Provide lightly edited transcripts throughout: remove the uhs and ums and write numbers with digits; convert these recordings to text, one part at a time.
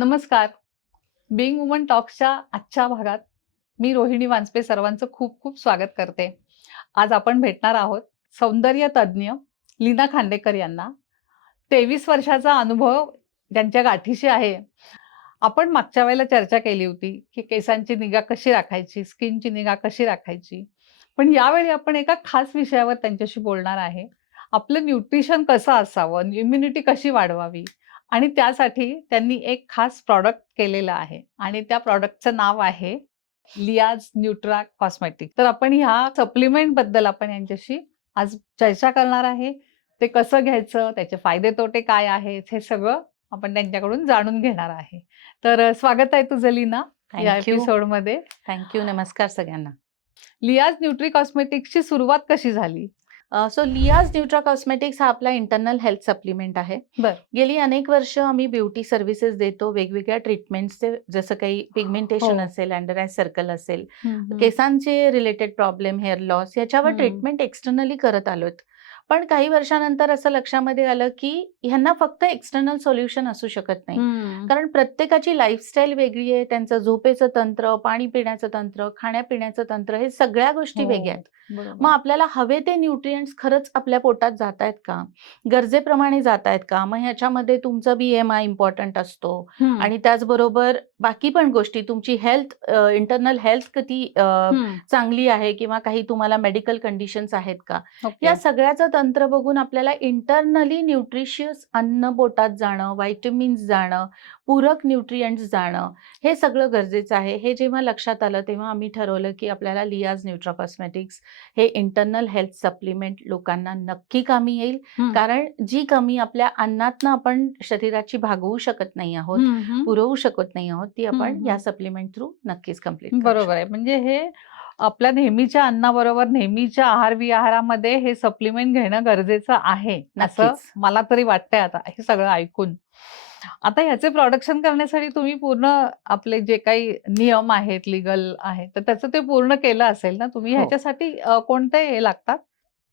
नमस्कार. Bing woman टॉक्सच्या आजच्या भागात मी रोहिणी वांजपे सर्वांचं खूप खूप स्वागत करते. आज आपण भेटणार आहोत सौंदर्य तज्ज्ञ लीना खांडेकर यांना. 23 वर्षाचा अनुभव त्यांच्या गाठीशी आहे. आपण मागच्या वेळेला चर्चा केली होती, की केसांची निगा कशी राखायची, स्किनची निगा कशी राखायची. पण यावेळी आपण एका खास विषयावर त्यांच्याशी बोलणार आहे. आपलं न्यूट्रिशन कसं असावं, इम्युनिटी कशी वाढवावी आणि त्यासाठी त्यांनी एक खास प्रॉडक्ट केलेलं आहे आणि त्या प्रॉडक्टचं नाव आहे लियाज न्यूट्रा कॉस्मेटिक. तर आपण ह्या सप्लिमेंटबद्दल आपण यांच्याशी आज चर्चा करणार आहे. ते कसं घ्यायचं, त्याचे फायदे तोटे काय आहेत, हे सगळं आपण त्यांच्याकडून जाणून घेणार आहे. तर स्वागत आहे तुझं लीना या थँक यू. एपिसोडमध्ये. Thank you. नमस्कार सगळ्यांना. लियाज न्यूट्री कॉस्मेटिक्सची सुरुवात कशी झाली? सो लियाज न्यूट्रा कॉस्मेटिक्स हा आपला इंटरनल हेल्थ सप्लिमेंट आहे. बरं. गेली अनेक वर्ष आम्ही ब्युटी सर्व्हिसेस देतो. वेगवेगळ्या ट्रीटमेंट्सचे, जसं काही पिगमेंटेशन हो. असेल, अंडर आय सर्कल असेल, हं. केसांचे रिलेटेड प्रॉब्लेम, हेअर लॉस याच्यावर हं. ट्रीटमेंट एक्सटर्नली करत आलोत. पण काही वर्षानंतर असं लक्षामध्ये आलं, की ह्यांना फक्त एक्सटर्नल सोल्युशन असू शकत नाही. हं. कारण प्रत्येकाची लाईफस्टाईल वेगळी आहे. त्यांचं झोपेचं तंत्र, पाणी पिण्याचं तंत्र, खाण्यापिण्याचं तंत्र हे सगळ्या गोष्टी वेगळ्या आहेत. बरोबर. मग आपल्याला हवे ते न्यूट्रिएंट्स खरंच आपल्या पोटात जातायत का? गरजेप्रमाणे जातायत का? मग ह्याच्यामध्ये तुमचा BMI इम्पॉर्टंट असतो हं. आणि त्याचबरोबर बाकी पण गोष्टी, तुमची हेल्थ, इंटरनल हेल्थ किती हं. चांगली आहे किंवा काही तुम्हाला मेडिकल कंडिशन्स आहेत का? ओके. या सगळ्याचं तंत्र बघून आपल्याला इंटरनली न्यूट्रिशियस अन्न पोटात जाणं, व्हिटॅमिन्स जाणं, पूरक न्यूट्रिएंट्स जाणं, हे सगळं गरजेचं आहे. हे जेव्हा लक्षात आलं तेव्हा आम्ही ठरवलं, की आपल्याला लियाज न्यूट्रा कॉस्मेटिक्स हे इंटरनल हेल्थ सप्लिमेंट लोकांना नक्की कामी येईल. हं. कारण जी कमी आपल्या अन्नातनं आपण शरीराची भागवू शकत नाही आहोत, हं, हं. पुरवू शकत नाही आहोत, ती आपण हं, या हं. सप्लिमेंट थ्रू नक्कीच कंप्लीट करू बरोबर आहे. म्हणजे हे आपल्या नेहमीच्या अन्नाबरोबर नेहमीच्या आहार-विहारामध्ये हे सप्लिमेंट घेणं गरजेचं आहे, असं नक्कीच. मला तरी वाटतंय आता हे सगळं ऐकून. आता ह्याचे प्रोडक्शन करण्यासाठी तुम्ही पूर्ण आपले जे काही नियम आहेत, लीगल आहेत, तर त्याचं ते पूर्ण केलं असेल ना तुम्ही? हो. ह्याच्यासाठी कोणते हे लागतात?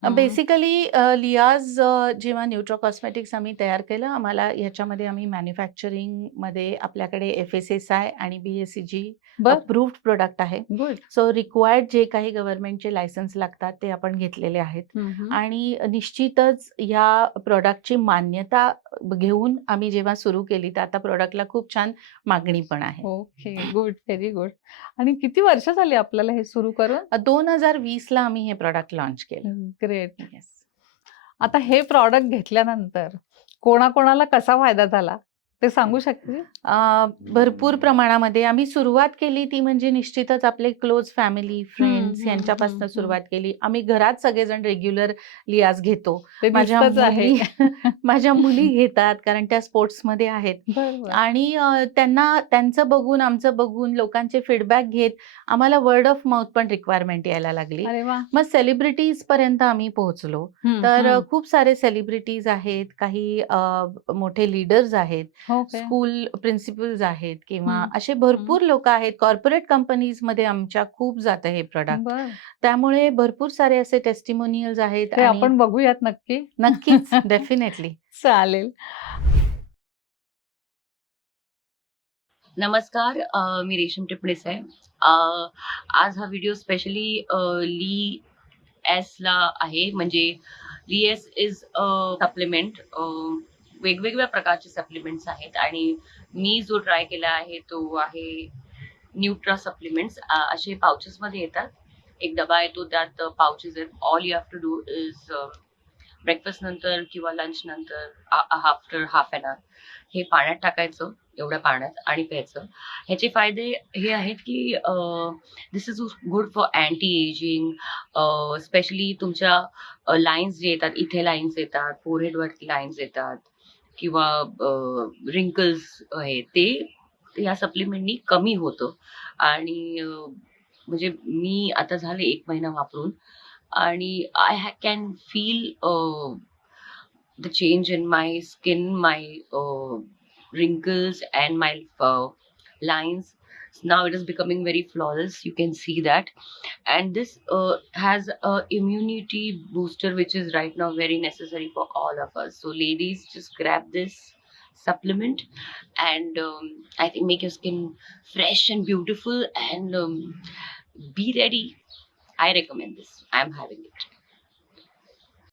बेसिकली लियाज जेव्हा न्यूट्रा कॉस्मेटिक्स आम्ही तयार केलं, आम्हाला ह्याच्यामध्ये आम्ही मॅन्युफॅक्चरिंगमध्ये आपल्याकडे FSSAI आणि BSCG बरं. अप्रूव्ड प्रोडक्ट आहे. गुड. सो रिक्वायर्ड जे काही गव्हर्नमेंटचे लायसन्स लागतात ते आपण घेतलेले आहेत. हं, हं. आणि निश्चितच ह्या प्रॉडक्टची मान्यता घेऊन आम्ही जेव्हा सुरू केली, तर आता प्रॉडक्टला खूप छान मागणी पण आहे. ओके. गुड. Very good. आणि किती वर्ष झाली आपल्याला हे सुरू करून? 2020ला आम्ही हे प्रॉडक्ट लॉन्च केलं. ग्रेट. येस. आता हे प्रॉडक्ट घेतल्यानंतर कोणाकोणाला कसा फायदा झाला ते सांगू शकतील? भरपूर प्रमाणामध्ये आम्ही सुरुवात केली ती म्हणजे निश्चितच आपले क्लोज फॅमिली, फ्रेंड्स हं, यांच्यापासून हं. सुरुवात केली. आम्ही घरात सगळेजण रेग्युलर लियाज घेतो. ते माझ्या दिसतच आहे. माझ्या मुली घेतात कारण त्या स्पोर्ट्समध्ये आहेत. बरोबर. आणि त्यांचं बघून, आमचं बघून, लोकांचे फीडबॅक घेत आम्हाला वर्ड ऑफ माउथ पण रिक्वायरमेंट यायला लागली. अरे वाह! मग सेलिब्रिटीजपर्यंत आम्ही पोहोचलो. हं, तर हं. खूप सारे सेलिब्रिटीज आहेत, काही मोठे लीडर्स आहेत, ओके. स्कूल प्रिन्सिपल्स आहेत किंवा हं, असे भरपूर लोक आहेत. कॉर्पोरेट कंपनीजमध्ये आमच्या खूप जातं हे प्रॉडक्ट. बरं. त्यामुळे भरपूर सारे असे टेस्टिमोनियल्स आहेत ते आणि आपण बघूयात नक्की. नक्कीच, डेफिनेटली. चालेल. नमस्कार. मी रेशम टिपणीस आहे. आज हा व्हिडिओ स्पेशली ली एसला आहे. म्हणजे ली एस इज सप्लिमेंट. वेगवेगळ्या प्रकारचे सप्लिमेंट्स आहेत आणि मी जो ट्राय केला आहे तो आहे न्यूट्रा सप्लिमेंट्स. असे पाउचेसमध्ये येतात. एक डबा येतो, त्यात पाउचेस आहेत. All you have to do is breakfast नंतर किंवा लंच नंतर आफ्टर हाफ एन आवर हे पाण्यात टाकायचं, एवढ्या पाण्यात, आणि प्यायचं. ह्याचे फायदे हे आहेत की this is good for anti ageing. Specially तुमच्या लाईन्स जे येतात, इथे लाईन्स येतात, फोरहेडवरती लाईन्स येतात किंवा रिंकल्स आहेत, ते या सप्लिमेंटनी कमी होतं. आणि म्हणजे मी आता झाले 1 महिना वापरून आणि I can feel the change in my skin, my wrinkles and my lines. Now it is becoming very flawless. You can see that. And this has a immunity booster which is right now very necessary for all of us. So ladies, just grab this supplement, and I think make your skin fresh and beautiful, and be ready. I recommend this. I'm having it.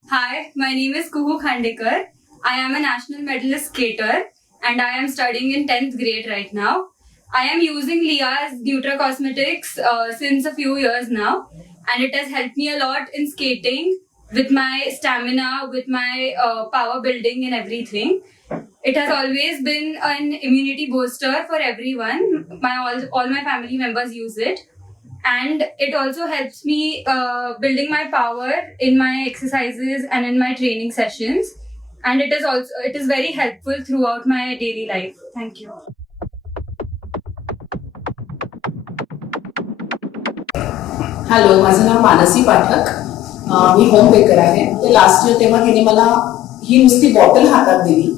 Hi, my name is Kuhu Khandekar. I am a national medalist skater and I am studying in 10th grade right now. I am using Lia's Nutra Cosmetics since a few years now, and it has helped me a lot in skating with my stamina, with my power building and everything. It has always been an immunity booster for everyone. All my family members use it, and it also helps me building my power in my exercises and in my training sessions, and it is very helpful throughout my daily life. Thank you. Hello, माझं नाव मानसी पाठक. मी home baker आहे. ते last year तेव्हा तिने मला ही नुसती bottle हातात दिली.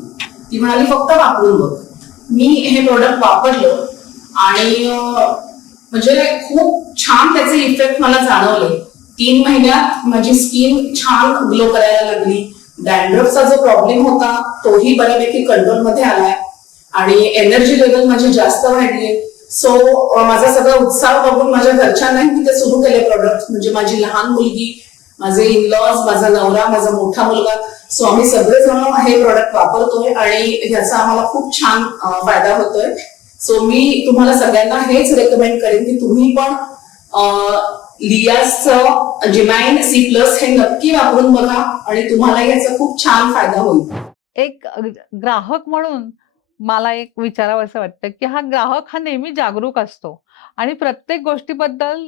ती म्हणाली फक्त वापरून बघ. मी हे प्रोडक्ट वापरलं आणि म्हणजे खूप छान त्याचे इफेक्ट मला जाणवले. 3 महिन्यात माझी स्किन छान ग्लो करायला लागली. डॅन्ड्रफचा जो प्रॉब्लेम होता तोही बऱ्यापैकी कंट्रोलमध्ये आलाय आणि एनर्जी लेवल माझी जास्त वाढली. सो माझा सगळा उत्साह बघून माझ्या घरच्यांनाही मी ते सुरू केले प्रोडक्ट. म्हणजे माझी लहान मुलगी, माझे इनलॉज, माझा नवरा, माझा मोठा मुलगा, सो आम्ही सगळेजण हे प्रोडक्ट वापरतोय आणि ह्याचा आम्हाला खूप छान फायदा होतोय. सो मी तुम्हाला सगळ्यांना हेच रेकमेंड करेन की तुम्ही पण लियाजचं जिमाइन C+ हे नक्की वापरून बघा आणि तुम्हाला याचा खूप छान फायदा होईल. एक ग्राहक म्हणून मला एक विचारावं असं वाटतं, की हा ग्राहक हा नेहमी जागरूक असतो आणि प्रत्येक गोष्टीबद्दल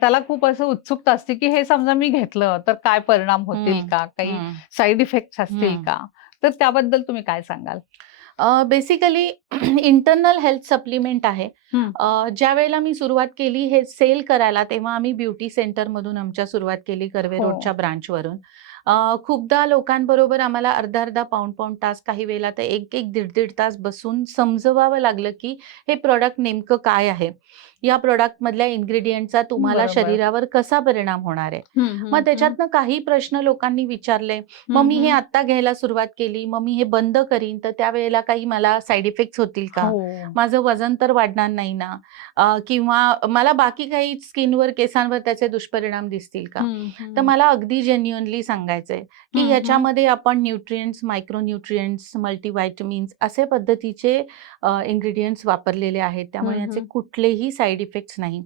त्याला खूप असं उत्सुकता असते, की हे समजा मी घेतलं तर काय परिणाम होतील का? काही साइड इफेक्ट्स असतील का? तर त्याबद्दल तुम्ही काय सांगाल? बेसिकली इंटरनल हेल्थ सप्लिमेंट आहे. ज्या वेळेला मी सुरुवात केली हे सेल करायला, तेव्हा आम्ही ब्युटी सेंटरमधून आमच्या सुरुवात केली, कर्वे हो. रोडच्या ब्रांचवरून. खूपदा लोकांबरोबर आम्हाला अर्धा पाऊण तास, काही वेळेला तर 1-1, 1.5 तास बसून समजवावं लागलं, की हे प्रॉडक्ट नेमकं काय आहे? या प्रॉडक्ट मधल्या इन्ग्रेडियंटचा तुम्हाला बरोबर. शरीरावर कसा परिणाम होणार आहे? मग मग त्याच्यातनं काही प्रश्न लोकांनी विचारले. मग मी हे आता घ्यायला सुरुवात केली, मग मी हे बंद करीन, तर त्यावेळेला काही मला साइड इफेक्ट्स होतील का? हो. माझं वजन तर वाढणार नाही ना? किंवा मला बाकी काही स्किनवर, केसांवर त्याचे दुष्परिणाम दिसतील का? तर मला अगदी जेन्युइनली सांगायचंय, की ह्याच्यामध्ये आपण न्यूट्रिएंट्स, मायक्रो न्यूट्रिएंट्स, मल्टीव्हिटॅमिन्स असे पद्धतीचे इन्ग्रेडियंट्स वापरलेले आहेत. त्यामुळे ह्याचे कुठलेही साइड इफेक्ट्स नाही.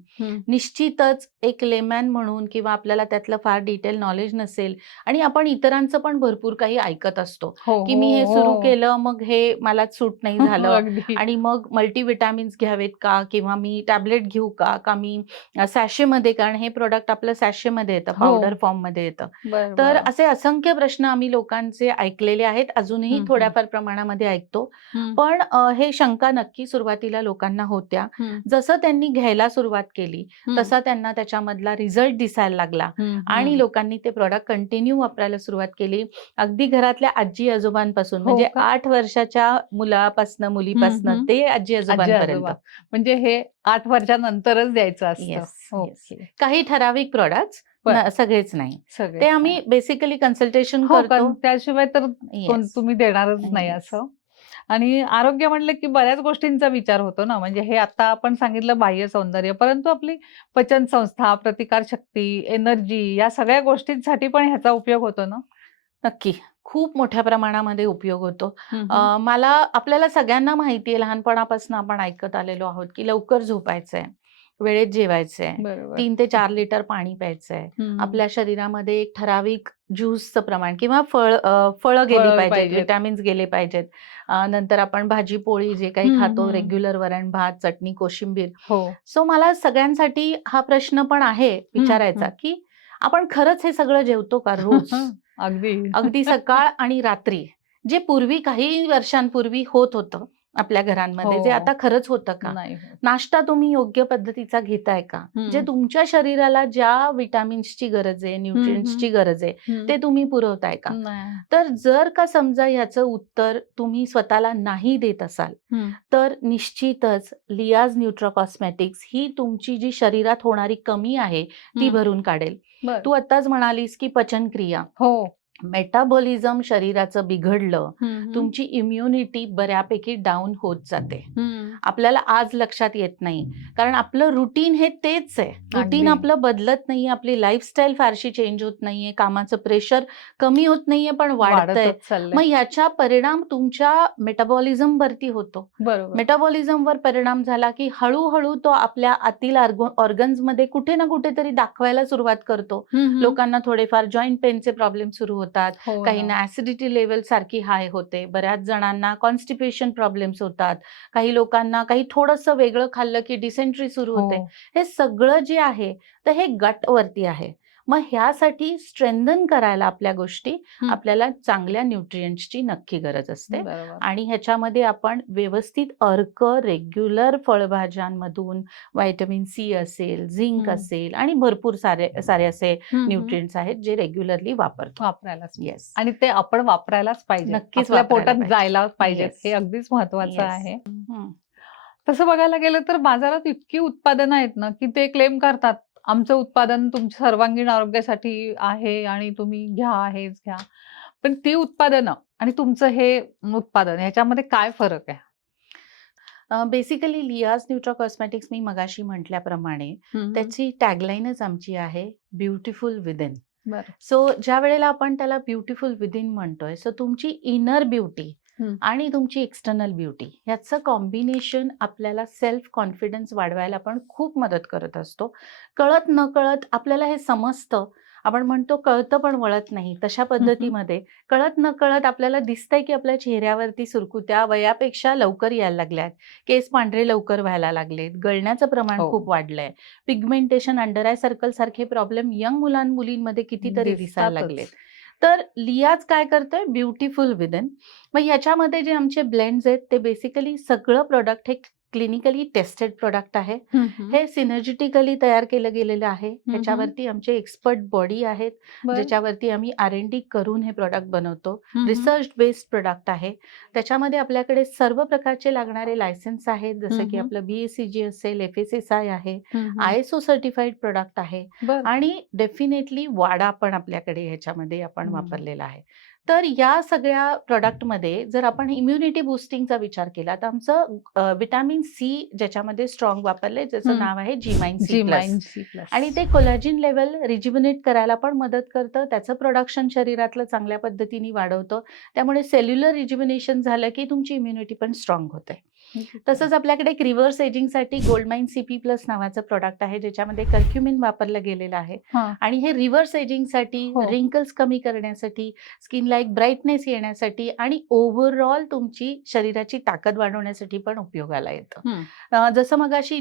निश्चितच एक लेमॅन म्हणून किंवा आपल्याला त्यातलं फार डिटेल नॉलेज नसेल आणि आपण इतरांचं पण भरपूर काही ऐकत असतो, की मी हे सुरू केलं, मग हे मला सूट नाही झालं अगदी. आणि मग मल्टीव्हिटॅमिन्स घ्यावेत का? किंवा मी टॅबलेट घेऊ का? का मी सॅशेमध्ये, कारण हे प्रोडक्ट आपलं सॅशेमध्ये येतं, हो. पावडर फॉर्ममध्ये येतं. बरं, तर बरं. असे असंख्य प्रश्न आम्ही लोकांचे ऐकलेले आहेत. अजूनही थोड्याफार प्रमाणामध्ये ऐकतो. पण हे शंका नक्की सुरुवातीला लोकांना होत्या. जसं त्यांनी घ्यायला सुरुवात केली, तसा त्यांना त्याच्यामधला रिझल्ट दिसायला लागला आणि लोकांनी ते प्रॉडक्ट कंटिन्यू वापरायला सुरुवात केली. अगदी घरातल्या आजी-आजोबांपासून, हो म्हणजे का? 8 वर्षाच्या मुलीपासनं ते आजी-आजोबांपर्यंत. आजी-आजोबा. म्हणजे हे 8 वर्षानंतरच द्यायचं असतं. Yes, okay. काही ठराविक प्रॉडक्ट्स, बरं. सगळेच नाही. सगळे ते आम्ही बेसिकली कन्सल्टेशन हो, करतो. कारण त्याशिवाय तर येस. तुम्ही देणारच नाही Yes. असं. आणि आरोग्य म्हटलं की बऱ्याच गोष्टींचा विचार होतो ना, म्हणजे हे आता आपण सांगितलं बाह्य सौंदर्य, परंतु आपली पचन संस्था, प्रतिकारशक्ती, एनर्जी या सगळ्या गोष्टींसाठी पण ह्याचा उपयोग होतो ना? नक्की. खूप मोठ्या प्रमाणामध्ये उपयोग होतो. मला, आपल्याला सगळ्यांना माहिती आहे, लहानपणापासून आपण ऐकत आलेलो आहोत, की लवकर झोपायचंय, वेळेत जेवायचंय, बरोबर. 3 ते 4 लिटर पाणी प्यायचंय. आपल्या शरीरामध्ये एक ठराविक ज्यूसचं प्रमाण किंवा फळं गेली फळं पाहिजेत, पाहिजेत. विटॅमिन्स गेले पाहिजेत. नंतर आपण भाजी पोळी जे काही खातो, रेग्युलर वरण भात, चटणी, कोशिंबीर. हो. सो मला सगळ्यांसाठी हा प्रश्न पण आहे विचारायचा, की आपण खरंच हे सगळं जेवतो का रोज? अगदी. अगदी सकाळ आणि रात्री, जे पूर्वी काही वर्षांपूर्वी होत होतं आपल्या घरांमध्ये, जे हो. आता खरंच होतं का? नाही होत. नाश्ता तुम्ही योग्य पद्धतीचा घेताय का? जे तुमच्या शरीराला ज्या विटॅमिन्सची गरज आहे, न्यूट्रिएंट्सची गरज आहे, ते तुम्ही पुरवताय का? नाही. तर जर का समजा ह्याचं उत्तर तुम्ही स्वतःला नाही देत असाल, तर निश्चितच लियाज न्यूट्रा कॉस्मेटिक्स ही तुमची जी शरीरात होणारी कमी आहे ती भरून काढेल. बरं. तू आत्ताच म्हणालीस की पचनक्रिया, हो. मेटाबॉलिझम शरीराचं बिघडलं, तुमची इम्युनिटी बऱ्यापैकी डाऊन होत जाते. आपल्याला आज लक्षात येत नाही, कारण आपलं रुटीन हे तेच आहे. रुटीन अगदी. आपलं बदलत नाहीये, आपली लाईफस्टाईल फारशी चेंज होत नाहीये, कामाचं प्रेशर कमी होत नाहीये पण वाढतंय. वाढतच चाललंय. मग याचा परिणाम तुमच्या मेटाबॉलिझम वरती होतो. बरोबर. मेटाबॉलिझम वर परिणाम झाला की हळूहळू तो आपल्या आतील ऑर्गन्स मध्ये कुठे ना कुठेतरी दाखवायला सुरुवात करतो. लोकांना थोडेफार जॉईंट पेनचे प्रॉब्लेम सुरू होतात, हो ना. काहींना ऍसिडिटी लेवल सारखी हाय होते, बऱ्याच जणांना कॉन्स्टिपेशन प्रॉब्लेम्स होतात, काही लोकांना काही थोडंसं वेगळं खाल्लं की डिसेंट्री सुरू होते. हो. हे सगळं जे आहे तर हे गट वरती आहे. मग ह्यासाठी स्ट्रेंथन करायला आपल्या गोष्टी आपल्याला चांगल्या न्यूट्रिएंट्सची नक्की गरज असते. बरोबर. आणि ह्याच्यामध्ये आपण व्यवस्थित अर्क रेग्युलर फळभाज्यांमधून व्हायटमिन सी असेल, झिंक असेल आणि भरपूर सारे असे न्यूट्रिएंट्स आहेत जे रेग्युलरली वापरतो. वापरायलाच येस, आणि ते आपण वापरायलाच पाहिजे. नक्कीच आपल्या वापरायला पोटात पाहिजे. जायला पाहिजे. Yes. हे अगदीच महत्वाचं Yes. आहे. तसं बघायला गेलं तर बाजारात इतकी उत्पादनं आहेत ना, की ते क्लेम करतात, आमचं उत्पादन तुमच्या सर्वांगीण आरोग्यासाठी आहे आणि तुम्ही घ्या, हेच घ्या. पण ती उत्पादनं आणि तुमचं हे उत्पादन ह्याच्यामध्ये काय फरक आहे? बेसिकली लियाज न्यूट्रा कॉस्मेटिक्स मी मगाशी म्हटल्याप्रमाणे त्याची टॅगलाईनच आमची आहे ब्युटिफुल विदिन. बरं. सो ज्या वेळेला आपण त्याला ब्युटिफुल विदिन म्हणतोय, सो तुमची इनर ब्युटी आणि तुमची एक्सटर्नल ब्युटी ह्याचं कॉम्बिनेशन आपल्याला सेल्फ कॉन्फिडन्स वाढवायला पण खूप मदत करत असतो. कळत न कळत आपल्याला हे समजतं. आपण म्हणतो कळतं पण वळत नाही, तशा पद्धतीमध्ये कळत न कळत आपल्याला दिसतंय की आपल्या चेहऱ्यावरती सुरकुत्या वयापेक्षा लवकर यायला लागल्यात, केस पांढरे लवकर व्हायला लागलेत, गळण्याचं प्रमाण हो. खूप वाढलंय, पिगमेंटेशन, अंडर आय सर्कल सारखे प्रॉब्लेम यंग मुलींमध्ये कितीतरी दिसायला दिसतातच. लागलेत. तर लियाज काय करतोय ब्युटिफुल विदिन. मग याच्यामध्ये जे आमचे ब्लेंड्स आहेत ते बेसिकली सगळं प्रोडक्ट हे क्लिनिकली टेस्टेड प्रोडक्ट आहे. हे सिनर्जिटिकली तयार केलं गेलेलं आहे. ह्याच्यावरती आमचे एक्सपर्ट बॉडी आहेत, बरं. ज्याच्यावरती आम्ही R&D करून हे प्रोडक्ट बनवतो. हम्म. रिसर्च बेस्ड प्रोडक्ट आहे. त्याच्यामध्ये आपल्याकडे सर्व प्रकारचे लागणारे लायसन्स आहेत, जसं की आपलं BACG असेल, FSSI आहे, ISO सर्टिफाईड प्रोडक्ट आहे बरं. आणि डेफिनेटली वाडा पण आपल्याकडे ह्याच्यामध्ये आपण हम्म. वापरलेला आहे. तर या सगळ्या प्रोडक्टमध्ये जर आपण इम्युनिटी बुस्टिंगचा विचार केला तर आमचं विटॅमिन सी ज्याच्यामध्ये स्ट्रॉंग वापरलंय, ज्याचं नाव आहे G9 C+. G9 C+. आणि ते कोलॅजिन लेवल रिज्युमिनेट करायला पण मदत करतं, त्याचं प्रोडक्शन शरीरातलं चांगल्या पद्धतीने वाढवतं. त्यामुळे सेल्युलर रिज्युमिनेशन झालं की तुमची इम्युनिटी पण स्ट्रॉंग होते. तसंच आपल्याकडे एक रिव्हर्स एजिंगसाठी गोल्डमाइन CP+ नावाचं प्रोडक्ट आहे, ज्याच्यामध्ये कर्क्युमिन वापरलं गेलेलं आहे. हां. आणि हे रिव्हर्स एजिंगसाठी, हो. रिंकल्स कमी करण्यासाठी, स्किनला एक ब्राईटनेस येण्यासाठी आणि ओव्हरऑल तुमची शरीराची ताकद वाढवण्यासाठी पण उपयोगाला येतं. जसं मगाशी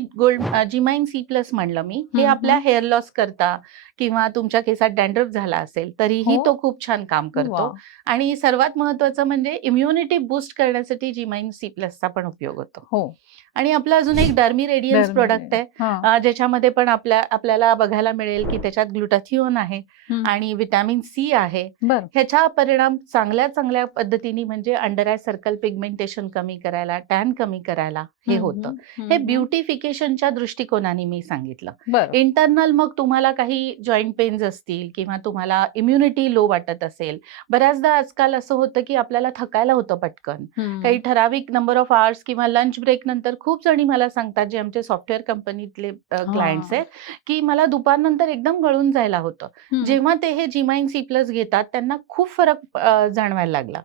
G9 C+ म्हणलं मी, हे आपल्या हेअर लॉस करता किंवा तुमच्या केसात डॅन्ड्रफ झाला असेल तरीही हो. तो खूप छान काम करतो. वा. आणि सर्वात महत्वाचं म्हणजे इम्युनिटी बूस्ट करण्यासाठी G9 C+ चा पण उपयोग होतो. हो. आणि आपलं अजून एक डर्मी रेडियन्स डर्मी प्रोडक्ट आहे, हां. ज्याच्यामध्ये पण आपल्याला बघायला मिळेल की त्याच्यात ग्लुटाथिओन आहे हं. आणि विटॅमिन सी आहे. बरं. ह्याचा परिणाम चांगल्या पद्धतीने म्हणजे अंडर आय सर्कल पिगमेंटेशन कमी करायला, टॅन कमी करायला हे होतं. हे ब्युटिफिकेशनच्या दृष्टिकोनाने मी सांगितलं. बरं. इंटरनल मग तुम्हाला काही जॉईंट पेन्स असतील किंवा तुम्हाला इम्युनिटी लो वाटत असेल, बऱ्याचदा आजकाल असं होतं की आपल्याला थकायला होतं पटकन. काही ठराविक नंबर ऑफ आवर्स किंवा लंच ब्रेक नंतर खूप जणी मला सांगतात, जे आमचे सॉफ्टवेअर कंपनीतले क्लायंट्स आहेत, की मला दुपारनंतर एकदम गळून जायला होतं. जेव्हा ते हे G9 C+ घेतात त्यांना खूप फरक जाणवायला लागला.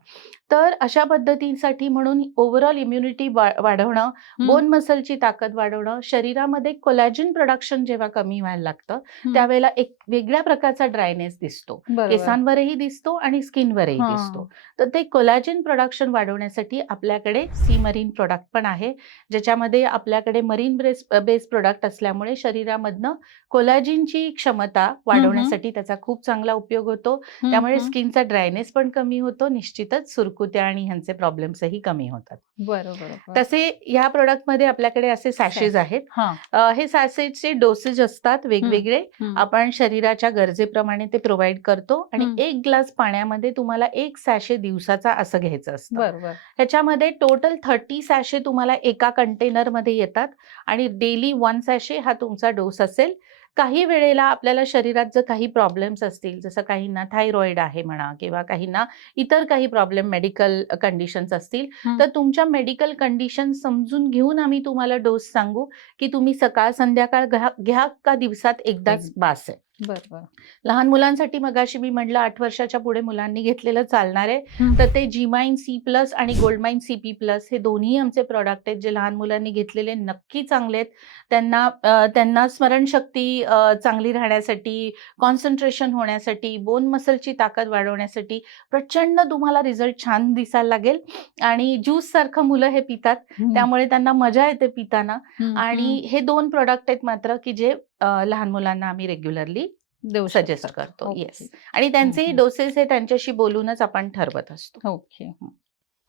तर अशा पद्धतीसाठी म्हणून ओव्हरऑल इम्युनिटी वाढवणं, बोन मसलची ताकद वाढवणं, शरीरामध्ये कोलॅजिन प्रोडक्शन जेव्हा कमी व्हायला लागतं त्यावेळेला एक वेगळ्या प्रकारचा ड्रायनेस दिसतो, बरोबर. केसांवरही दिसतो आणि स्किनवरही हां. दिसतो. तर ते कोलॅजिन प्रोडक्शन वाढवण्यासाठी आपल्याकडे सी मरीन प्रोडक्ट पण आहे, ज्याच्यामध्ये आपल्याकडे मरीन बेस प्रोडक्ट असल्यामुळे शरीरामधनं कोलॅजिनची क्षमता वाढवण्यासाठी त्याचा खूप चांगला उपयोग होतो. त्यामुळे स्किनचा ड्रायनेस पण कमी होतो, निश्चितच सुरकुत्या आणि ह्यांचे प्रॉब्लेम्सही कमी होतात. बरोबर. तसे या प्रोडक्टमध्ये आपल्याकडे असे सॅशेज आहेत. हां. हे सॅशेजचे डोसेज असतात वेगवेगळे. आपण शरीराच्या गरजेप्रमाणे ते प्रोव्हाइड करतो आणि 1 ग्लास पाण्यामध्ये तुम्हाला 1 सॅशे दिवसाचा असं घ्यायचं असतं. बरोबर. ह्याच्यामध्ये टोटल 30 सॅशे तुम्हाला एका कंटेनरमध्ये येतात आणि डेली 1 सॅशे हा तुमचा डोस असेल. काही वेळेला आपल्याला शरीरात जर काही प्रॉब्लेम्स असतील, जसं काहींना थायरॉइड आहे म्हणा किंवा काहींना इतर काही प्रॉब्लेम मेडिकल कंडिशन्स असतील, हं. तर तुमच्या मेडिकल कंडिशन समजून घेऊन आम्ही तुम्हाला डोस सांगू की तुम्ही सकाळ संध्याकाळ घ्या का दिवसात एकदाच बास आहे. बरं. लहान मुलांसाठी मगाशी मी म्हटलं 8 वर्षाच्या पुढे मुलांनी घेतलेलं चालणार आहे. हं. तर ते जीमाइन C+ आणि गोल्डमाइन CP+ हे दोन्ही आमचे प्रॉडक्ट आहेत, जे लहान मुलांनी घेतलेले नक्की चांगले आहेत. त्यांना स्मरणशक्ती चांगली राहण्यासाठी, कॉन्सन्ट्रेशन होण्यासाठी, बोन मसलची ताकद वाढवण्यासाठी प्रचंड तुम्हाला रिझल्ट छान दिसायला लागेल. आणि ज्यूससारखं मुलं हे पितात, हं. त्यामुळे त्यांना मजा येते पिताना. हं, आणि हं. हे 2 प्रॉडक्ट आहेत मात्र की जे लहान मुलांना आम्ही रेग्युलरली देऊ सजेस्ट शकता. करतो. ओके. येस. आणि त्यांचेही हं. डोसेस हे त्यांच्याशी बोलूनच आपण ठरवत असतो. ओके. हं.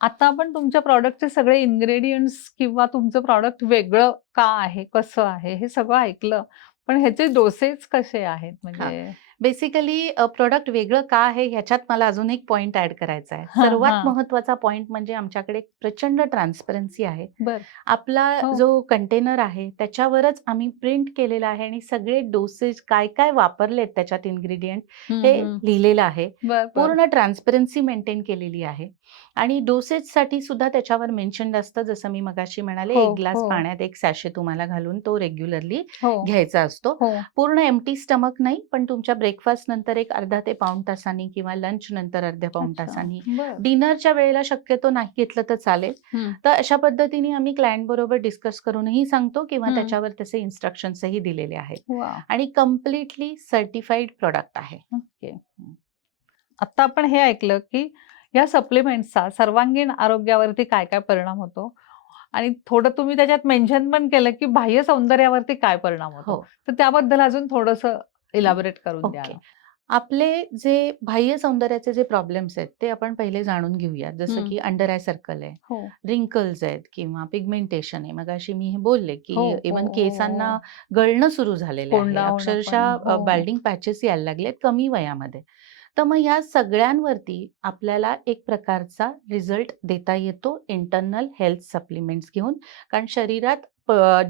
आता आपण तुमच्या प्रॉडक्टचे सगळे इन्ग्रेडियंट्स किंवा तुमचं प्रॉडक्ट वेगळं का आहे, कसं आहे, हे सगळं ऐकलं. पण ह्याचे डोसेज कसे आहेत? म्हणजे बेसिकली प्रोडक्ट वेगळं का आहे ह्याच्यात मला अजून एक पॉइंट ऍड करायचा आहे. हां, सर्वात हां. महत्वाचा पॉइंट म्हणजे आमच्याकडे प्रचंड ट्रान्सपरन्सी आहे. बरं. आपला हो. जो कंटेनर आहे त्याच्यावरच आम्ही प्रिंट केलेला आहे आणि सगळे डोसेज काय काय वापरलेत त्याच्यात इन्ग्रेडियंट हं, हे हं. लिहिलेलं आहे. बरं. पूर्ण ट्रान्सपरन्सी मेंटेन केलेली आहे. आणि डोसेजसाठी सुद्धा त्याच्यावर मेन्शन्ड असतं, जसं मी मगाशी म्हणाले, हो, 1 ग्लास हो. पाण्यात 1 सॅशे तुम्हाला घालून तो रेग्युलरली हो, घ्यायचा असतो. हो. पूर्ण एम्प्टी स्टमक नाही, पण तुमच्या ब्रेकफास्ट नंतर एक अर्धा ते पाऊण तासांनी किंवा लंच नंतर अर्ध्या पाऊण अच्छा. तासांनी, बरं. डिनरच्या वेळेला शक्यतो नाही घेतलं तर चालेल. हं. तर अशा पद्धतीने आम्ही क्लायंट बरोबर डिस्कस करूनही सांगतो किंवा हं. त्याच्यावर त्याचे इन्स्ट्रक्शन्सही दिलेले आहेत. वाह! आणि कम्प्लिटली सर्टिफाईड प्रॉडक्ट आहे. ओके. हं. आता आपण हे ऐकलं, की या सप्लिमेंट्सचा सर्वांगीण आरोग्यावरती काय-काय परिणाम होतो आणि थोडं तुम्ही त्याच्यात मेन्शन पण केलं, की बाह्य सौंदर्यावरती काय परिणाम होतो. हो. तर त्याबद्दल अजून थोडंसं इलॅबोरेट करून द्या. ओके. आपले जे बाह्य सौंदर्याचे जे प्रॉब्लेम्स आहेत ते आपण पहिले जाणून घेऊयात. जसं हं. की अंडर आय सर्कल आहे, हो. रिंकल्स आहेत किंवा पिगमेंटेशन आहे. मगाशी मी हे बोलले, की हो, हो, इव्हन हो, केसांना हो. गळणं सुरू झालेलं आहे. कोंडा होणं पण. अक्षरशः हो. बाल्डिंग पॅचेस यायला लागलेत कमी वयामध्ये. तर मग या सगळ्यांवरती आपल्याला एक प्रकारचा रिझल्ट देता येतो इंटरनल हेल्थ सप्लिमेंट्स घेऊन. कारण शरीरात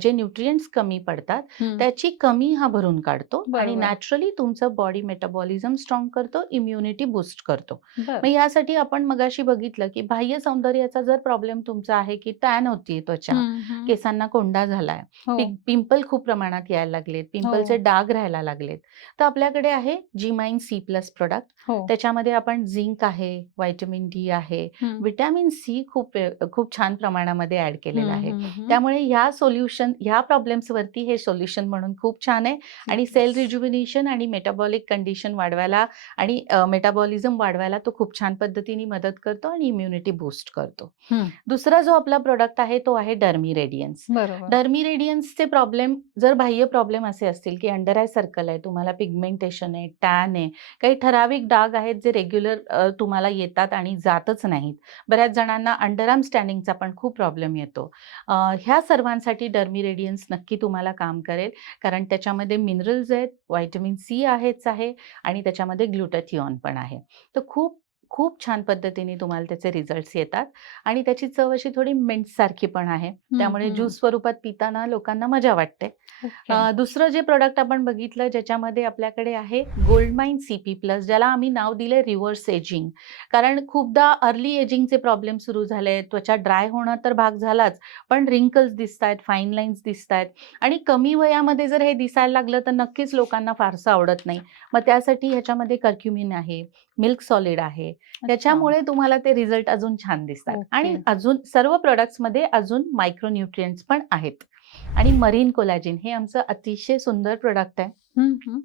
जे न्यूट्रिएंट्स कमी पडतात हं. त्याची कमी हा भरून काढतो आणि बरोबर. नॅचरली तुमचं बॉडी मेटाबॉलिझम स्ट्रॉंग करतो, इम्युनिटी बूस्ट करतो. बरं. मग यासाठी आपण मगाशी बघितलं, की बाह्य सौंदर्याचा जर प्रॉब्लेम तुमचा आहे, की टॅन होतीये त्वचा, हं, हं. केसांना कोंडा झालाय, हो. पिंपल खूप प्रमाणात यायला लागलेत, पिंपलचे हो. डाग राहायला लागलेत, तर आपल्याकडे आहे जीमाइन C+ प्रोडक्ट. हो. त्याच्यामध्ये आपण झिंक आहे, व्हिटॅमिन डी आहे, हं. व्हिटॅमिन सी खूप छान प्रमाणामध्ये ऍड केलेलं हं, आहे. हं, हं. त्यामुळे ह्या प्रॉब्लेम्सवरती हे सोल्युशन म्हणून खूप छान आहे. आणि सेल रिज्युव्हिनेशन आणि मेटाबॉलिक कंडिशन वाढवायला आणि मेटाबॉलिझम वाढवायला तो खूप छान पद्धतीने मदत करतो आणि इम्युनिटी बूस्ट करतो. हं. दुसरा जो आपला प्रोडक्ट आहे तो आहे डर्मी रेडियन्स. बरोबर. डर्मी रेडियन्सचे प्रॉब्लेम जर बाह्य प्रॉब्लेम असे असतील, की अंडर आय सर्कल आहे, तुम्हाला पिगमेंटेशन आहे, टॅन आहे, काही ठराविक डाग आहेत जे रेग्युलर तुम्हाला येतात आणि जातच नाहीत. बऱ्याच जणांना अंडरआर्म स्टँडिंगचा पण खूप प्रॉब्लेम येतो. ह्या सर्वांसाठी डर्मी रेडियन्स नक्की तुम्हाला काम करेल. कारण त्याच्यामध्ये मिनरल्स आहेत, व्हिटॅमिन सी आहेच आहे आणि त्याच्यामध्ये ग्लुटाथिओन पण आहे. तर खूप खूप छान पद्धतीने तुम्हाला त्याचे रिझल्ट्स येतात आणि त्याची चव अशी थोडी मिंटसारखी पण आहे. हं, त्यामुळे हं. ज्यूस स्वरूपात पिताना लोकांना मजा वाटते. ओके. दुसरं जे प्रोडक्ट आपण बघितलं ज्याच्यामध्ये आपल्याकडे आहे गोल्डमाइन CP+, ज्याला आम्ही नाव दिले रिव्हर्स एजिंग. कारण खूपदा अर्ली एजिंगचे प्रॉब्लेम सुरू झाले, त्वचा ड्राय होणं तर भाग झालाच, पण रिंकल्स दिसतायत, फाईन लाईन्स दिसतायत आणि कमी वयामध्ये जर हे दिसायला लागलं तर नक्कीच लोकांना फारसं आवडत नाही. मग त्यासाठी ह्याच्यामध्ये कर्क्युमिन आहे, मिल्क सॉलिड आहे. त्याच्यामुळे तुम्हाला ते रिझल्ट अजून छान दिसतात. आणि ओके. अजून सर्व प्रॉडक्ट्समध्ये अजून मायक्रो न्यूट्रिएंट्स पण आहेत. आणि मरीन कोलॅजिन हे आमचं अतिशय सुंदर प्रोडक्ट आहे. हं, हं.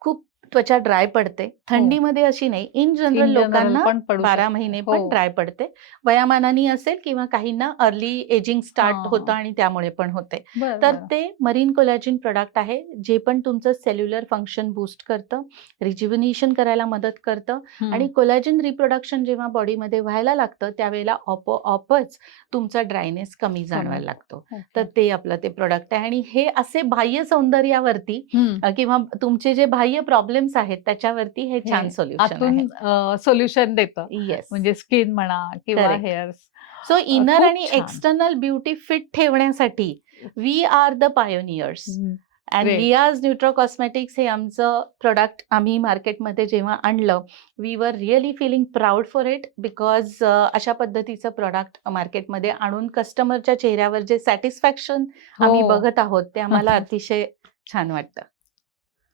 खूप त्वचा ड्राय पडते. थंडीमध्ये अशी नाही, इन जनरल इन जनरल लोकांना पण पडू 12 शकते. महिने हो. पण ड्राय पडते. वयामानाने असेल किंवा काहींना अर्ली एजिंग स्टार्ट हां. होतं आणि त्यामुळे पण होते. बरं, तर बरं. ते मरीन कोलॅजिन प्रोडक्ट आहे, जे पण तुमचं सेल्युलर फंक्शन बूस्ट करतं, रिज्युव्हिनेशन करायला मदत करतं हं. आणि कोलॅजिन रिप्रोडक्शन जेव्हा बॉडीमध्ये व्हायला लागतं त्यावेळेला आपोआपच तुमचा ड्रायनेस कमी जाणवायला लागतो. तर ओके. ते आपलं ते प्रोडक्ट आहे आणि हे असे बाह्य सौंदर्यावरती हं. किंवा तुमचे जे बाह्य प्रॉब्लेम्स आहेत त्याच्यावरती हे छान हे सोल्युशन आहे. आतून सोल्युशन देतं. येस. म्हणजे स्किन म्हणा किंवा करेक्ट. हेअर्स. सो इनर खूप आणि छान. एक्सटर्नल ब्युटी फिट ठेवण्यासाठी we are the pioneers. Hmm. And Great. लियाज न्यूट्रो कॉस्मेटिक्स हे आमचं प्रोडक्ट आम्ही मार्केटमध्ये जेव्हा आणलं, we were really feeling proud for it, because अशा पद्धतीचं प्रोडक्ट मार्केटमध्ये आणून कस्टमरच्या चेहऱ्यावर जे सॅटिस्फॅक्शन आम्ही हो. बघत आहोत ते आम्हाला अतिशय छान वाटतं.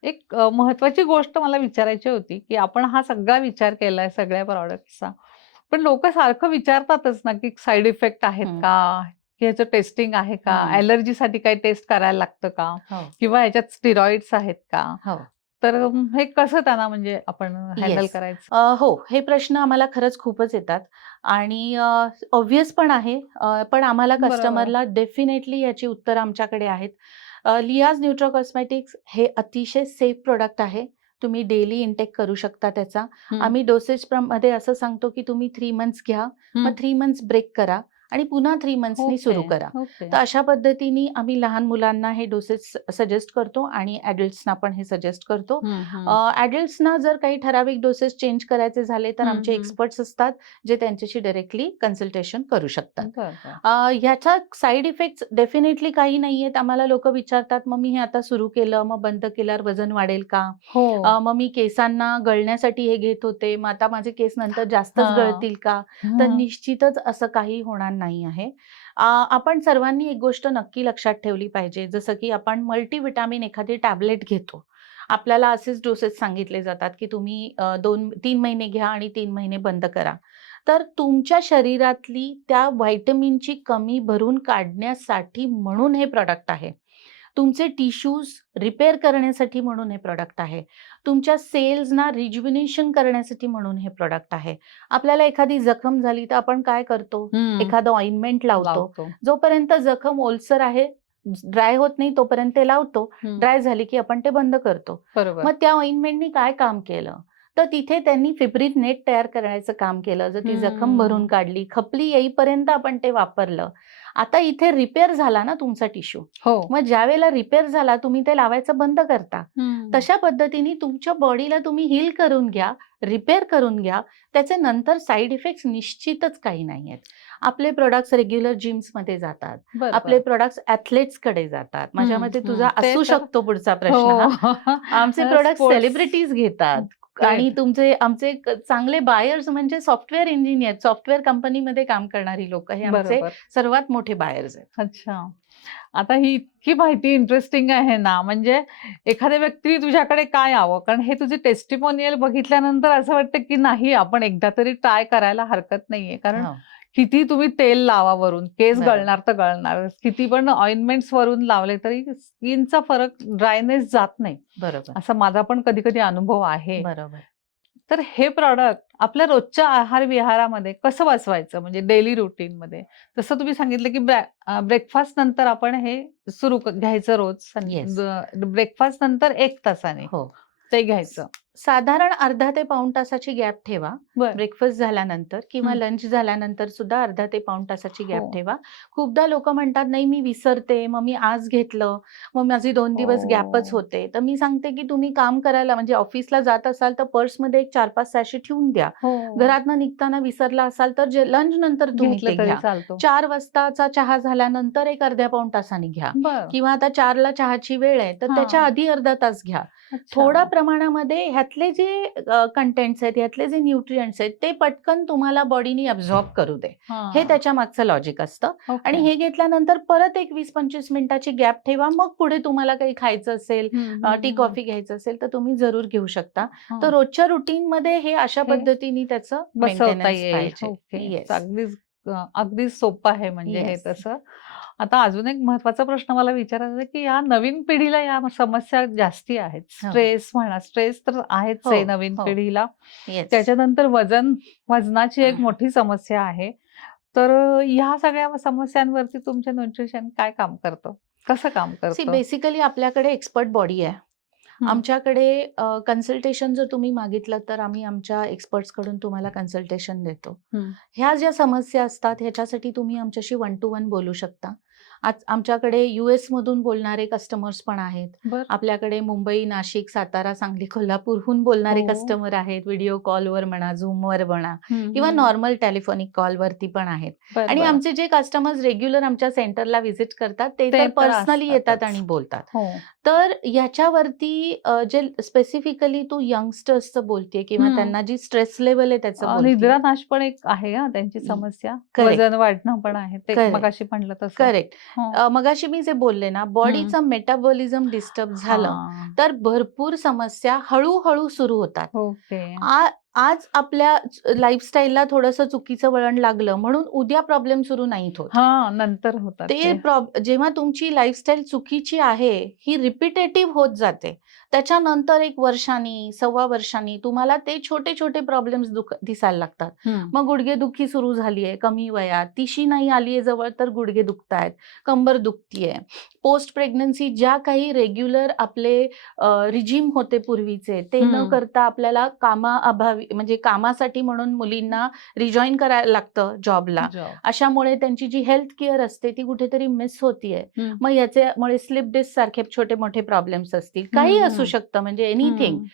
एक महत्वाची गोष्ट मला विचारायची होती, की आपण हा सगळा विचार केलाय सगळ्या प्रॉडक्ट्सचा. पण लोकं सारखं विचारतातच ना, की साइड इफेक्ट आहेत हं. का? की ह्याचं टेस्टिंग आहे का? हं. ॲलर्जीसाठी काही टेस्ट करायला लागतं का? हो, किंवा ह्याच्यात स्टिरॉइड्स आहेत का? हो. तर हे कसं त्यांना म्हणजे आपण हँडल येस. करायचं? हो, हे प्रश्न आम्हाला खरंच खूपच येतात आणि ऑब्व्हियस पण आहे. पण आम्हाला बरोबर. कस्टमरला डेफिनेटली याची उत्तरं आमच्याकडे आहेत. लियाज न्यूट्रो कॉस्मेटिक्स हे अतिशय सेफ प्रॉडक्ट आहे. तुम्ही डेली इंटेक करू शकता त्याचा. हं. आम्ही डोसेज मध्ये असं सांगतो, की तुम्ही 3 मंथ्स घ्या, हं. मग 3 मंथ्स ब्रेक करा आणि पुन्हा 3 मंथ्सनी सुरू ओके, करा. ओके. तर अशा पद्धतीने आम्ही लहान मुलांना हे डोसेस सजेस्ट करतो आणि ॲडल्ट्सना पण हे सजेस्ट करतो. हं, हं. ॲडल्ट्सना जर काही ठराविक डोसेस चेंज करायचे झाले तर हं, आमचे हं. एक्सपर्ट्स असतात, जे त्यांच्याशी डायरेक्टली कन्सल्टेशन करू शकतात. बरं, बरं. ह्याचा साइड इफेक्ट्स डेफिनेटली काही नाहीयेत. आम्हाला लोकं विचारतात, "मग मी हे आता सुरू केलं, मग बंद केल्यावर वजन वाढेल का? हो. मग मी केसांना गळण्यासाठी हे घेत होते, मग आता माझे केस नंतर जास्तच हां. गळतील का?" तर हां. निश्चितच असं काही होणार नाही आहे. आपण सर्वांनी एक गोष्ट नक्की लक्षात ठेवली पाहिजे, जसं की आपण मल्टीव्हिटॅमिन एखादी टॅबलेट घेतो. आपल्याला असेच डोसेस सांगितले जातात, की तुम्ही 2-3 महिने घ्या आणि 3 महिने बंद करा. तर तुमच्या शरीरातली त्या व्हिटॅमिनची कमी भरून काढण्यासाठी म्हणून हे प्रॉडक्ट आहे. तुमचे टिश्यूज रिपेअर करण्यासाठी म्हणून हे प्रॉडक्ट आहे. तुमच्या सेल्सना रिज्युव्हिनेशन करण्यासाठी म्हणून हे प्रॉडक्ट आहे. आपल्याला एखादी जखम झाली तर आपण काय करतो? हं. एखादं ऑइंटमेंट लावतो. लावतो. जोपर्यंत जखम ओलसर आहे, ड्राय होत नाही तोपर्यंत ते लावतो. हं. ड्राय झाली की आपण ते बंद करतो. बरोबर. मग त्या ऑइंटमेंटनी काय काम केलं? तर तिथे त्यांनी फिब्रिन नेट तयार करायचं काम केलं. जर ती जखम भरून हं. काढली, खपली येईपर्यंत आपण ते वापरलं. आता इथे रिपेअर झाला ना तुमचा टिश्यू. हो. मग ज्यावेळेला रिपेअर झाला तुम्ही ते लावायचं बंद करता. हं. तशा पद्धतीने तुमच्या बॉडीला तुम्ही हील करून घ्या, रिपेअर करून घ्या. त्याचे नंतर साइड इफेक्ट्स निश्चितच काही नाहीयेत. आपले प्रॉडक्ट्स रेग्युलर जिम्समध्ये जातात. बरं, आपले बरं. प्रॉडक्ट्स ॲथलीट्सकडे जातात. माझ्या हं, मते हं. तुझा ते असू तर शकतो पुढचा हो. प्रश्न हा. आमचे प्रॉडक्ट्स स्पोर्ट्स सेलिब्रिटीज घेतात आणि ग्रेट. आमचे चांगले बायर्स म्हणजे सॉफ्टवेअर इंजिनियर, सॉफ्टवेअर कंपनीमध्ये काम करणारी लोकं हे आमचे बरोबर. सर्वात मोठे बायर्स आहेत. अच्छा. आता ही इतकी माहिती इंटरेस्टिंग आहे ना, म्हणजे एखाद्या व्यक्ती तुझ्याकडे का यावं? कारण हे तुझे टेस्टिमोनियल बघितल्यानंतर असं वाटतं, की नाही आपण एकदा तरी ट्राय करायला हरकत नाहीये. कारण हो, किती तुम्ही तेल लावा वरून, केस बरोबर. गळणार तर गळणारच. किती पण ऑइंटमेंट्स वरून लावले तरी स्किनचा फरक ड्रायनेस जात नाही. बरोबर, असा माझा पण कधी-कधी अनुभव आहे. बरोबर. तर हे प्रॉडक्ट आपल्या रोजच्या आहार-विहारामध्ये कसं बसवायचं म्हणजे डेली रुटीनमध्ये? जसं तुम्ही सांगितलं, की ब्रेकफास्ट नंतर आपण हे सुरू घ्यायचं रोज. येस. ब्रेकफास्ट नंतर 1 तासाने हो. ते घ्यायचं. साधारण अर्धा ते पाऊण तासाची गॅप ठेवा. बरं. ब्रेकफास्ट झाल्यानंतर किंवा हं. लंच झाल्यानंतर सुद्धा अर्धा ते पाऊण तासाची गॅप हो. ठेवा. खूपदा लोकं म्हणतात, "नाही मी विसरते, मग मी आज घेतलं, मग माझी 2 दिवस गॅपच हो. होते." तर मी सांगते, की तुम्ही काम करायला म्हणजे ऑफिसला जात असाल तर पर्समध्ये एक 4-5 सॅशे ठेवून द्या. हो. घरातनं निघताना विसरला असाल तर लंच नंतर तुम्ही घेतलं ते तरी घ्या. चालतो. 4 वाजताचा चहा झाल्यानंतर एक अर्ध्या पाऊण तासाने घ्या बरं. किंवा आता 4ला चहाची वेळ आहे, तर त्याच्या हां. आधी अर्धा तास घ्या. अच्छा. थोड्या प्रमाणामध्ये ह्यातले जे कंटेंट्स आहेत, ह्यातले जे न्यूट्रिएंट्स आहेत, ते पटकन तुम्हाला बॉडीनी अब्झॉर्ब करू दे. हे हां. त्याच्या मागचं लॉजिक असतं आणि ओके. हे घेतल्यानंतर परत एक 20-25 मिनिटाची गॅप ठेवा. मग पुढे तुम्हाला काही खायचं असेल, हं, हं, टी, हं. कॉफी घ्यायचं असेल, तर तुम्ही जरूर घेऊ शकता. तर हां. रोजच्या रुटीनमध्ये हे अशा हे पद्धतीने त्याचं बसवता मेंटेनन्स येईल. पाहिजे. ओके. येस. अगदीच अगदीच सोपं आहे म्हणजे हे येस. तसं. आता अजून एक महत्त्वाचा प्रश्न मला विचारायचा आहे, की या नवीन पिढीला या समस्या जास्ती आहेत. हो. स्ट्रेस म्हणा, स्ट्रेस तर आहेच हो, आहे नवीन हो. पिढीला. येस. त्याच्यानंतर वजनाची एक मोठी समस्या आहे. तर ह्या सगळ्या समस्यांवरती तुमचं न्यूट्रिशन काय काम करतं? कसं काम करतं? बेसिकली आपल्याकडे एक्सपर्ट बॉडी आहे. हं. आमच्याकडे कन्सल्टेशन जर तुम्ही मागितलं तर आम्ही आमच्या एक्सपर्ट्सकडून तुम्हाला कन्सल्टेशन देतो. हं. ह्या ज्या समस्या असतात ह्याच्यासाठी तुम्ही आमच्याशी 1 to 1 बोलू शकता. आज आमच्याकडे US मधून बोलणारे कस्टमर्स पण आहेत. बर आपल्याकडे मुंबई, नाशिक, सातारा, सांगली, कोल्हापूरहून बोलणारे हो. कस्टमर आहेत. व्हिडिओ कॉलवर म्हणा, Zoomवर म्हणा हम्म, किंवा हम्म. नॉर्मल टेलिफोनिक कॉलवरती पण आहेत. बर आणि बर आमचे जे कस्टमर्स रेग्युलर आमच्या सेंटरला व्हिजिट करतात ते ते तर तर पर्सनली येतात असतातच. आणि बोलतात. हो. तर ह्याच्यावरती जे स्पेसिफिकली तू यंगस्टर्सचं बोलतेय किंवा हम्म. त्यांना जी स्ट्रेस लेवल आहे त्याचं बोलतेय. निद्रानाश पण एक आहे हा त्यांची समस्या. करेक्ट. वजन वाढणं पण आहे ते करेक्ट. मगाशी म्हणलं तसं. करेक्ट. हो. मगाशी मी जे बोलले ना, बॉडीचं मेटाबॉलिझम डिस्टर्ब झालं हा. तर भरपूर समस्या हळूहळू सुरू होतात. ओके. आज आपल्या लाईफस्टाईलला थोडंसं चुकीचं वळण लागलं म्हणून उद्या प्रॉब्लेम सुरू नाहीत होत. हा नंतर होतात ते ते. जेव्हा तुमची लाईफस्टाईल चुकीची आहे ही रिपिटेटिव्ह होत जाते त्याच्यानंतर 1 वर्षांनी 1.25 वर्षांनी तुम्हाला ते छोटे छोटे प्रॉब्लेम्स दिसायला लागतात. हम्म. मग गुडघेदुखी सुरू झालीये कमी वयात, 30शी नाही आलीये जवळ तर गुडघे दुखतायत, कंबर दुखतीये. पोस्ट प्रेग्नन्सी ज्या काही रेग्युलर आपले रिजिम होते पूर्वीचे ते न हम्म. करता आपल्याला कामाअभावी म्हणजे कामासाठी म्हणून मुलींना रिजॉईन करायला लागतं जॉबला. जॉब. अशामुळे त्यांची जी हेल्थ केअर असते ती कुठेतरी मिस होतीये. हम्म. मग याच्यामुळे स्लिप डिस्क सारखे छोटे मोठे प्रॉब्लेम्स असतील, काही हम्म, असू हम्म. शकतं म्हणजे एनिथिंग. हम्म.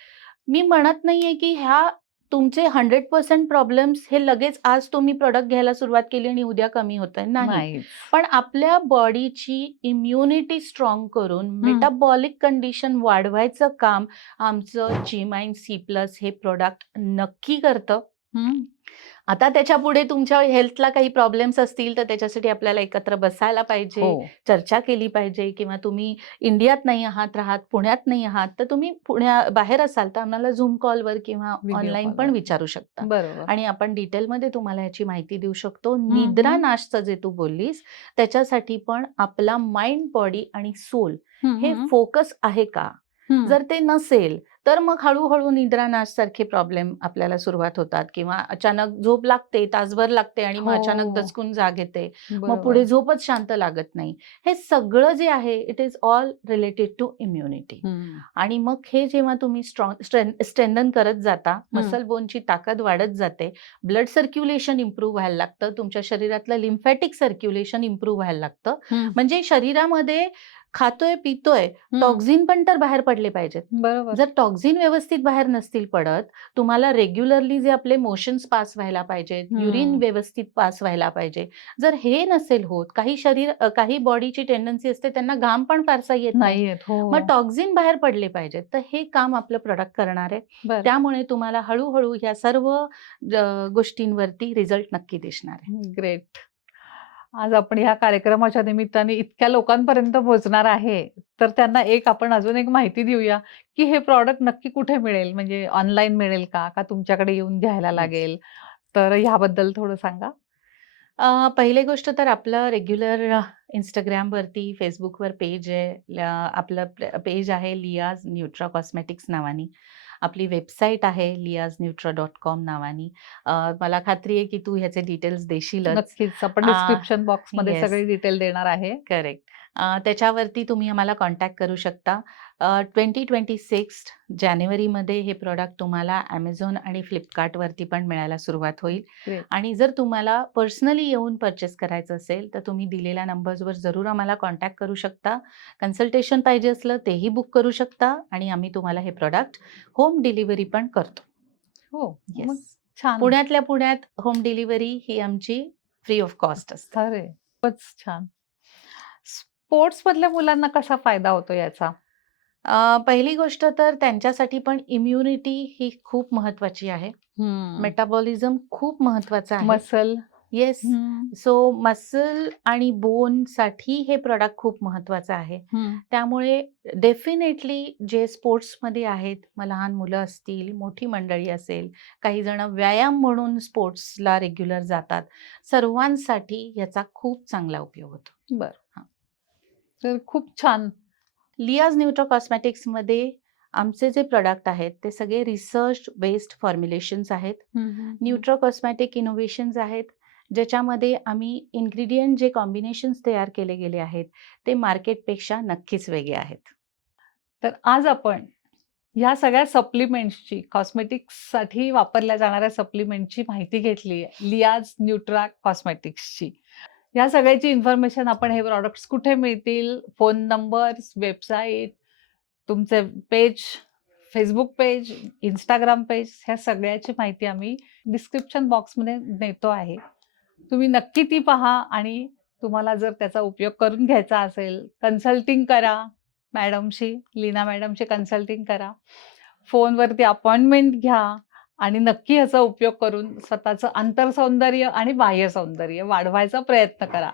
मी म्हणत नाहीये की ह्या तुमचे 100% प्रॉब्लेम्स हे लगेच आज तुम्ही प्रोडक्ट घ्यायला सुरुवात केली आणि उद्या कमी होतंय नाही. नाही. पण आपल्या बॉडीची इम्युनिटी स्ट्रॉंग करून मेटाबॉलिक कंडिशन वाढवायचं काम आमचं G-Mind C+ हे प्रोडक्ट नक्की करतं. हम्म. आता त्याच्यापुढे तुमच्या हेल्थला काही प्रॉब्लेम्स असतील तर त्याच्यासाठी आपल्याला एकत्र बसायला पाहिजे, हो. चर्चा केली पाहिजे किंवा तुम्ही इंडियात नाही राहत, पुण्यात नाही आहात तर तुम्ही बाहेर असाल तर आम्हाला Zoom कॉलवर किंवा Video ऑनलाईन पण callवर. विचारू शकता. बरोबर. आणि आपण डिटेलमध्ये तुम्हाला याची माहिती देऊ शकतो. हम्म. निद्रानाशचं जे तू बोललीस त्याच्यासाठी पण आपला माइंड, बॉडी आणि सोल हे हम्म. फोकस आहे का? हम्म. जर ते नसेल तर मग हळूहळू निद्रानाश सारखे प्रॉब्लेम आपल्याला सुरुवात होतात किंवा अचानक झोप लागते, तासभर लागते आणि मग अचानक हो. दचकून जाग येते. मग बरोबर. पुढे झोपच शांत लागत नाही. हे सगळं जे आहे it is all related to immunity. Hmm. आणि मग हे जेव्हा तुम्ही स्ट्रेंथन करत जाता, मसल बोनची ताकद वाढत जाते, ब्लड सर्क्युलेशन इम्प्रूव्ह व्हायला लागतं, तुमच्या शरीरातलं लिम्फॅटिक सर्क्युलेशन इम्प्रूव्ह व्हायला लागतं. हम्म. म्हणजे शरीरामध्ये खातोय पितोय हम्म. टॉक्झिन पण तर बाहेर पडले पाहिजेत. बरोबर. जर टॉक्झिन व्यवस्थित बाहेर नसतील पडत, तुम्हाला रेग्युलरली जे आपले मोशन्स पास व्हायला पाहिजेत, युरिन हम्म. व्यवस्थित पास व्हायला पाहिजे, जर हे नसेल होत, काही बॉडीची टेंडन्सी असते त्यांना घाम पण फारसा येत नाही. नाही येत. हो. मग टॉक्झिन बाहेर पडले पाहिजेत. तर हे काम आपलं प्रोडक्ट करणार आहे. बर. त्यामुळे तुम्हाला हळूहळू ह्या सर्व गोष्टींवरती रिझल्ट नक्की दिसणार आहे. ग्रेट. आज आपण ह्या कार्यक्रमाच्या निमित्ताने इतक्या लोकांपर्यंत पोहोचणार आहे तर त्यांना आपण अजून एक माहिती देऊया की हे प्रॉडक्ट नक्की कुठे मिळेल, म्हणजे ऑनलाईन मिळेल का तुमच्याकडे येऊन घ्यायला लागेल? तर ह्याबद्दल थोडं सांगा. पहिली गोष्ट तर आपलं रेग्युलर Instagramवरती, Facebookवर पेज आहे. आपलं पेज आहे लियाज न्यूट्रा कॉस्मेटिक्स नावानी. आपली वेबसाईट आहे liaznutra.com नावानी. मला खात्री आहे की तू ह्याचे डिटेल्स देशीलच. नक्कीच आपण आ, डिस्क्रिप्शन बॉक्समध्ये yes. सगळी डिटेल देणार आहे. करेक्ट. त्याच्यावरती तुम्ही आम्हाला कॉन्टॅक्ट करू शकता. 2026 जानेवारीमध्ये हे प्रॉडक्ट तुम्हाला Amazon आणि Flipkartवरती पण मिळायला सुरुवात होईल. Great. आणि जर तुम्हाला पर्सनली येऊन परचेस करायचं असेल तर तुम्ही दिलेल्या नंबर्सवर जरूर आम्हाला कॉन्टॅक्ट करू शकता. कन्सल्टेशन पाहिजे असलं तेही बुक करू शकता आणि आम्ही तुम्हाला हे प्रॉडक्ट होम डिलिव्हरी पण करतो. हो. मग येस. छान. पुण्यातल्या पुण्यात होम डिलिव्हरी ही आमची फ्री ऑफ कॉस्ट असते. अरे खूपच छान. स्पोर्ट्स मधल्या मुलांना कसा फायदा होतो याचा? पहिली गोष्ट तर त्यांच्यासाठी पण इम्युनिटी ही खूप महत्वाची आहे. मेटाबॉलिझम खूप महत्वाचं आहे. मसल. येस. सो मसल आणि बोन साठी हे प्रॉडक्ट खूप महत्वाचं आहे. त्यामुळे डेफिनेटली जे स्पोर्ट्समध्ये आहेत, मग लहान मुलं असतील, मोठी मंडळी असेल, काही जण व्यायाम म्हणून स्पोर्ट्सला रेग्युलर जातात, सर्वांसाठी याचा खूप चांगला उपयोग होतो. बर. हां. तर खूप छान. लियाज न्यूट्रा कॉस्मेटिक्समध्ये आमचे जे प्रॉडक्ट आहेत ते सगळे रिसर्च बेस्ड फॉर्म्युलेशन्स आहेत. न्यूट्रा कॉस्मेटिक इनोव्हेशन्स आहेत ज्याच्यामध्ये आम्ही इन्ग्रेडियंट जे कॉम्बिनेशन्स तयार केले गेले आहेत ते मार्केटपेक्षा नक्कीच वेगळे आहेत. तर आज आपण ह्या सगळ्या सप्लिमेंट्सची, कॉस्मेटिक्ससाठी वापरल्या जाणाऱ्या सप्लिमेंटची माहिती घेतली आहे लियाज न्यूट्रा कॉस्मेटिक्सची. या सगळ्याची इन्फॉर्मेशन आपण हे प्रॉडक्ट्स कुठे मिळतील, फोन नंबर्स, वेबसाईट, तुमचे page, Facebook page, Instagram page, ह्या सगळ्याची माहिती आम्ही डिस्क्रिप्शन बॉक्समध्ये देतो आहे. तुम्ही नक्की ती पहा आणि तुम्हाला जर त्याचा उपयोग करून घ्यायचा असेल, कन्सल्टिंग करा मॅडमशी, लीना मॅडमशी कन्सल्टिंग करा. फोनवरती अपॉइंटमेंट घ्या आणि नक्की ह्याचा उपयोग करून स्वतःचं आंतरसौंदर्य आणि बाह्य सौंदर्य वाढवायचा प्रयत्न करा.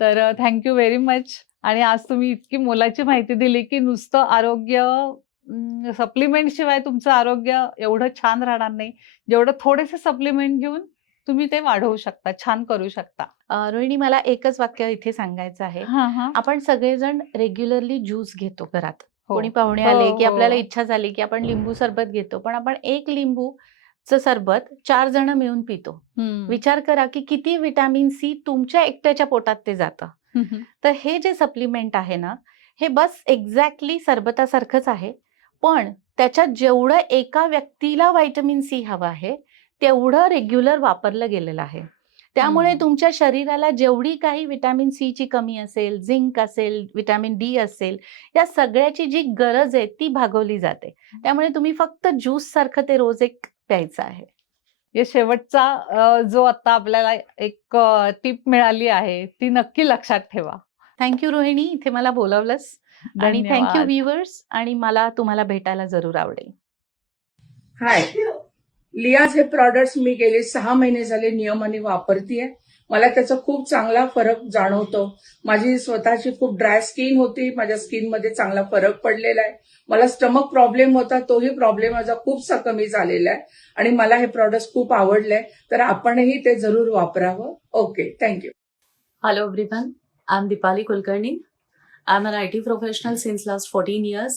तर थँक यू व्हेरी मच. आणि आज तुम्ही इतकी मोलाची माहिती दिली, की नुसतं आरोग्य सप्लिमेंट शिवाय तुमचं आरोग्य एवढं छान राहणार नाही. जेवढं थोडेसे सप्लिमेंट घेऊन तुम्ही ते वाढवू शकता, छान करू शकता. रोहिणी, मला एकच वाक्य इथे सांगायचं आहे. हां, हां. आपण सगळेजण रेग्युलरली ज्यूस घेतो घरात. हो. कोणी पाहुणे हो, आले की हो. आपल्याला इच्छा झाली की आपण लिंबू सरबत घेतो, पण आपण एक लिंबूचं सरबत 4 जण मिळून पितो. हं. विचार करा की किती व्हिटॅमिन सी तुमच्या एकट्याच्या पोटात ते जातं. हं, हं. तर हे जे सप्लिमेंट आहे ना, हे बस एक्झॅक्टली सरबतासारखंच आहे. पण त्याच्यात जेवढं एका व्यक्तीला व्हिटॅमिन सी हवं आहे, तेवढं रेग्युलर वापरलं गेलेलं आहे. त्यामुळे हं. तुमच्या शरीराला जेवढी काही व्हिटॅमिन सीची कमी असेल, झिंक असेल, व्हिटॅमिन डी असेल, या सगळ्याची जी गरज आहे ती भागवली जाते. त्यामुळे तुम्ही फक्त ज्यूस सारखं ते रोज एक प्यायचं आहे. या शेवटचा जो आता आपल्याला एक टिप मिळाली आहे, ती नक्की लक्षात ठेवा. थँक्यू रोहिणी, इथे मला बोलावलंस आणि थँक्यू धन्यवाद. व्ह्युअर्स, आणि मला तुम्हाला भेटायला जरूर आवडेल. हाय, लियाज हे प्रॉडक्ट्स मी गेले 6 महिने झाले नियमाने वापरतेय. मला त्याचा खूप चांगला फरक जाणवतो. माझी स्वतःची खूप ड्राय स्किन होती, माझ्या स्किनमध्ये चांगला फरक पडलेला आहे. मला स्टमक प्रॉब्लेम होता, तोही प्रॉब्लेम माझा खूपसा कमी झालेला आहे आणि मला हे प्रॉडक्ट्स खूप आवडले. तर आपणही ते जरूर वापरावं. Okay, thank you. Hello everyone, I'm Dipali Kulkarni. I'm an IT professional since last 14 years,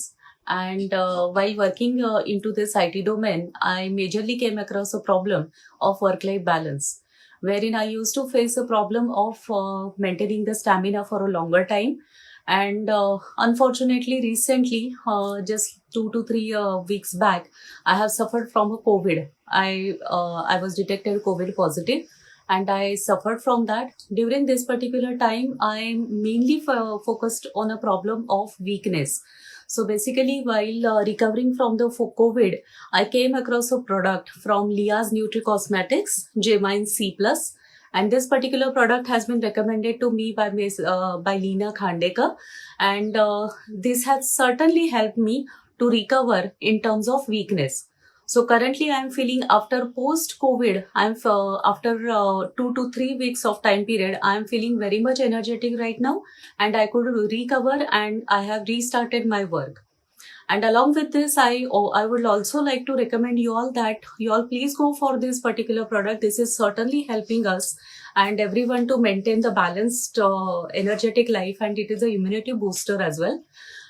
and while working into this IT domain, I majorly came across a problem of work-life balance, wherein I used to face a problem of maintaining the stamina for a longer time. And unfortunately, recently, just 2 to 3 weeks back, I have suffered from a COVID. I was detected COVID positive, and I suffered from that. During this particular time, I mainly focused on a problem of weakness. So basically, while recovering from the COVID, I came across a product from Lia's Nutri Cosmetics, J-Mine C+. And this particular product has been recommended to me by Leena Khandekar. And this has certainly helped me to recover in terms of weakness. So currently I am feeling, after post-COVID, after 2 to 3 weeks of time period, I am feeling very much energetic right now, and I could recover and I have restarted my work. And along with this, I would also like to recommend you all that you all please go for this particular product. This is certainly helping us and everyone to maintain the balanced, energetic life, and it is a immunity booster as well.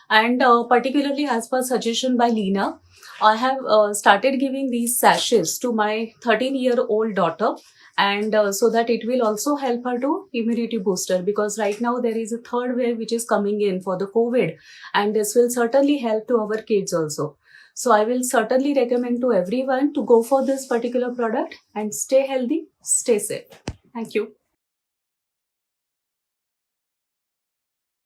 And particularly as per suggestion by Leena, I have started giving these sachets to my 13-year-old daughter, and so that it will also help her to immunity booster, because right now there is a third wave which is coming in for the COVID, and this will certainly help to our kids also. So I will certainly recommend to everyone to go for this particular product and stay healthy, stay safe. Thank you.